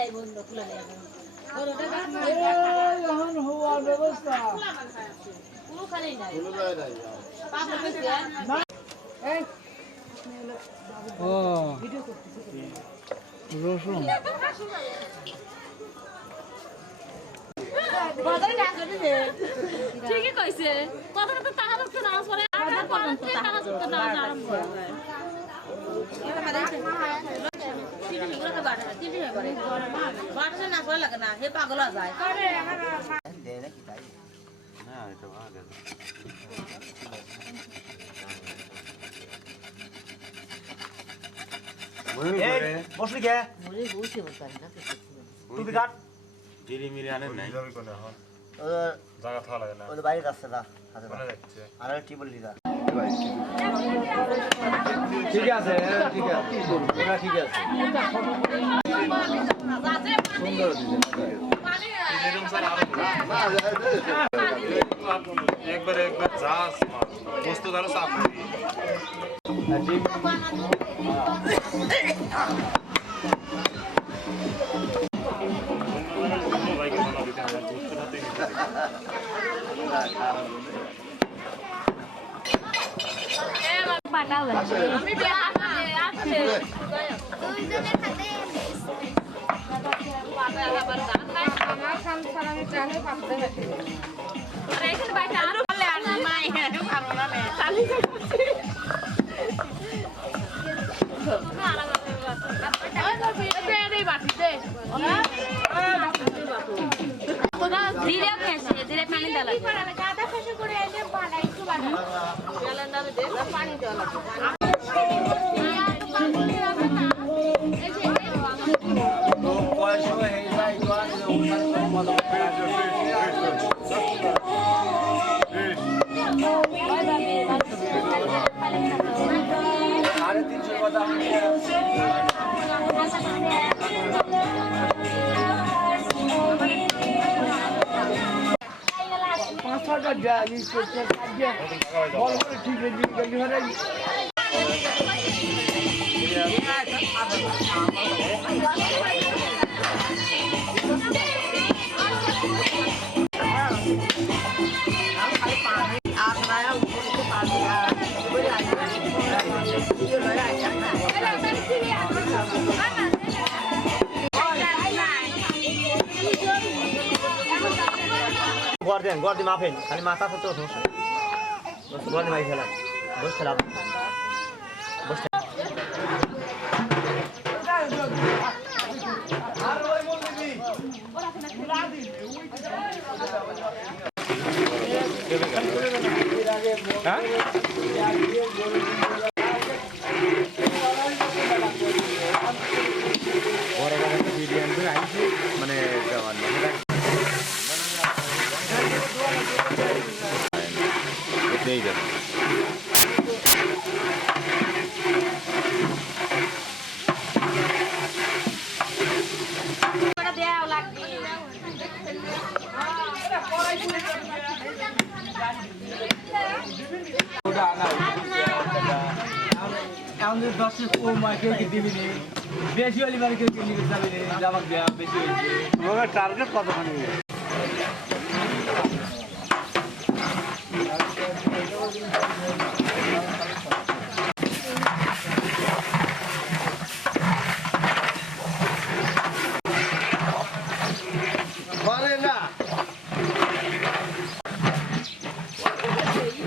নাই বন্ধ খুলে নেই এখন হওয়ার ব্যবস্থা পুরো খালি নাই ও রসুন ঠিকই কইছে কত কত টাকা দিতে না পরে আধার পর্যন্ত টাকা দিতে না আরম্ভ হয় বাটা না করে লাগে না হে পাগল যায় না এটা ভালো বসলি কে মরে বসে বলতাম না তুই কাট জিরি মিরি আনে নাই যাবি কোন এখন ওদের জায়গা থাকা লাগে না ওদের বাইরে রাস্তা দা হাতে কোনে যাচ্ছে আর টিবল লিদা ঠিক আছে ঠিক আছে ওরা ঠিক আছে সুন্দর দিছে এরকম স্যার একবার যাস বস্তু ধরো সাফ আমি বিয়া আছে আমার সংসার আমি জানি ভাবতে পারি আরে এখানে বাইটা আর বলে আর নাই ভালো না রে চালি করছি ধীরে খেসে ধীরে পানি ডালা গাদা খেসে করে এনে বানাই একটু বানাই ডালা দাও দে পানি দেওয়া লাগবে সাড়ে 300 কথা পাঁচ টাকা দেয় বল করে ঠিক গর্দি মাফেন খালি মাথা করতে সমস্যা গর্দি মাই ফেলা বসতে লাভ বসতে মানে নেই যাবে দেওয়া লাগবে আমাদের 10 ও মাকে কি দিবি নি বেশি হলি মানে কেউ কিনে যাবে নি জামাক দেয়া বেশি হইছে তোমার টার্গেট কতখানি বলে না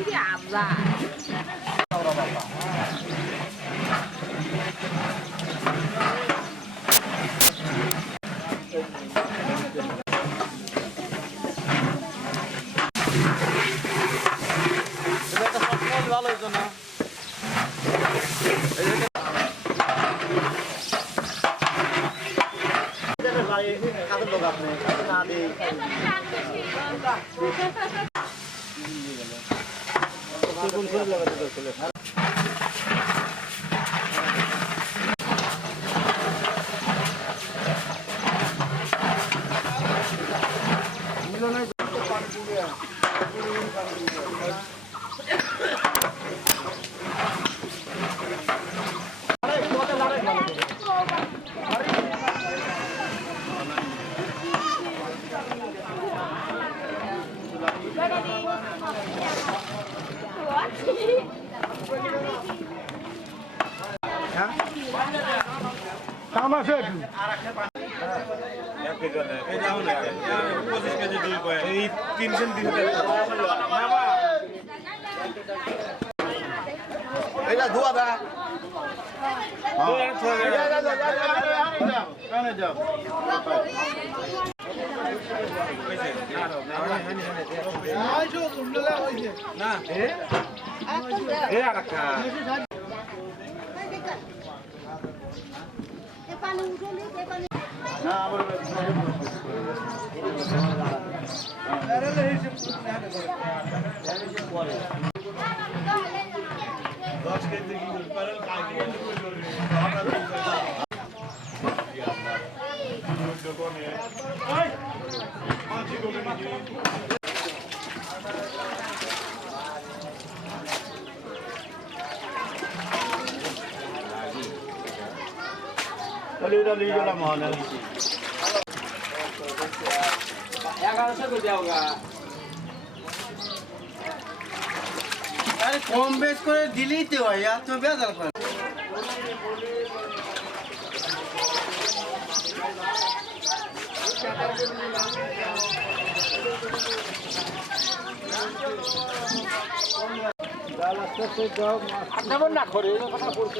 এই আব্বা ভালো হইতো না কাজের লোক আপনি না দিই কোন করে লাগাতে চলে আছে একটু এক কেজি হলে এই যাও না 25 কেজি দুই কয় এই 3 কেজি দিতে বাবা এটা ধোয়া দা কানে যাও না এ আরাকা তাহলে এটা লিয়ে গেলাম মহানে 1100 করে দাও গা আরে কম বেশ করে দিলেই তো হয় আর তুমি বেজাল করে আপনার না করে কথা বলতে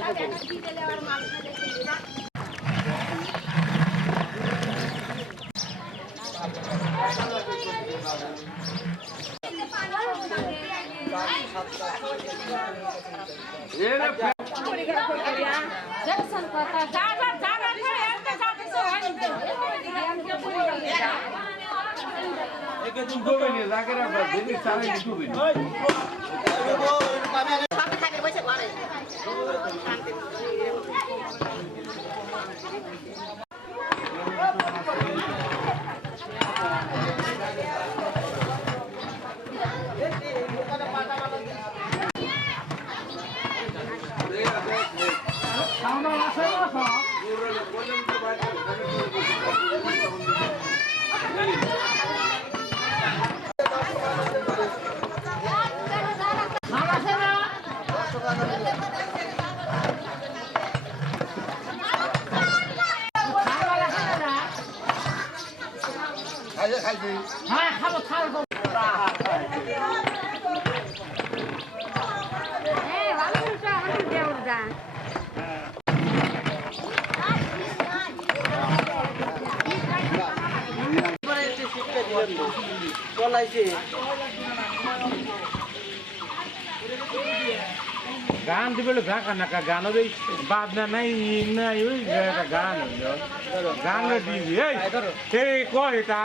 হ্যাঁ খাবো খাবো গান দিবে গান বাদ না নাই নাই ওই গান গান দিবি এই কয় এটা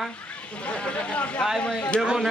যেমন